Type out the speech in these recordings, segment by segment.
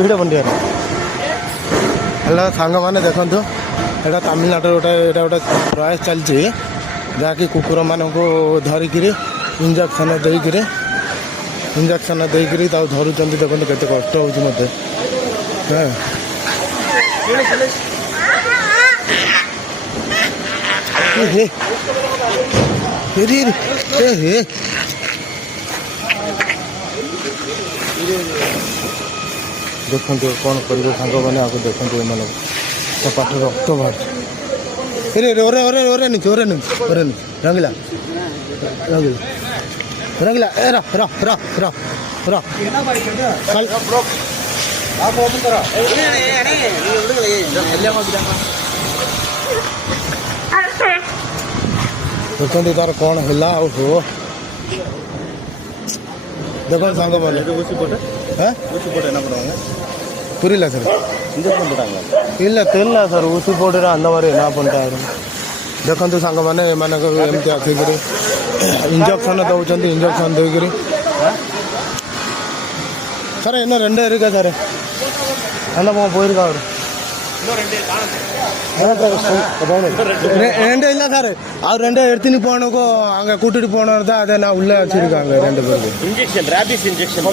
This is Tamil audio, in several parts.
ଭିଡ଼ ବନ୍ଧିବାର ହେଲା ସାଙ୍ଗମାନେ ଦେଖନ୍ତୁ ଏଇଟା ତାମିଲନାଡୁର ଏଇଟା ଗୋଟେ ପ୍ରୟାସ ଚାଲିଛି ଯାହାକି କୁକୁରମାନଙ୍କୁ ଧରିକିରି ଇଞ୍ଜେକ୍ସନ୍ ଦେଇକିରି ତାକୁ ଧରୁଛନ୍ତି। ଦେଖନ୍ତୁ କେତେ କଷ୍ଟ ହେଉଛି ମୋତେ। ଦେଖନ୍ତୁ କ'ଣ କରିବେ ସାଙ୍ଗମାନେ ଆକୁ ଦେଖନ୍ତୁ ଏମାନଙ୍କୁ ତା ପାଖରେ ରକ୍ତ ବାହାରୁଛି। ରଙ୍ଗିଲା ଦେଖନ୍ତୁ ତାର କ'ଣ ହେଲା। ଆଉ ହୋ ଦେଖନ୍ତୁ ସାଙ୍ଗମାନେ புரியல சார் இன்ஜெக்ஷன் போட்டாங்க இல்லை தெரியல சார் ஊசி போட்டுற அந்த மாதிரி என்ன பண்ணிட்டாரு ଦେଖନ୍ତୁ ସାଙ୍ଗମାନେ ଏମାନଙ୍କୁ ଏମିତି ଆସିକିରି ଇଞ୍ଜେକ୍ସନ୍ ଦେଉଛନ୍ତି। ଇଞ୍ଜେକ୍ସନ୍ ଦେଇକିରି சார் இன்னும் 2 இருக்கா சார் அந்த பக்கம் போயிருக்கா அவர் 2 இல்லை சார் அவர் 2 எடுத்துன்னு போனக்கும் அங்கே கூட்டிட்டு போனது தான் அதை நான் உள்ளே வச்சிருக்காங்க 2 பேருக்கு இன்ஜெக்ஷன் ரேபிஸ் இன்ஜெக்ஷன்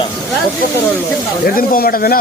எடுத்துன்னு போக மாட்டேங்குதுன்னா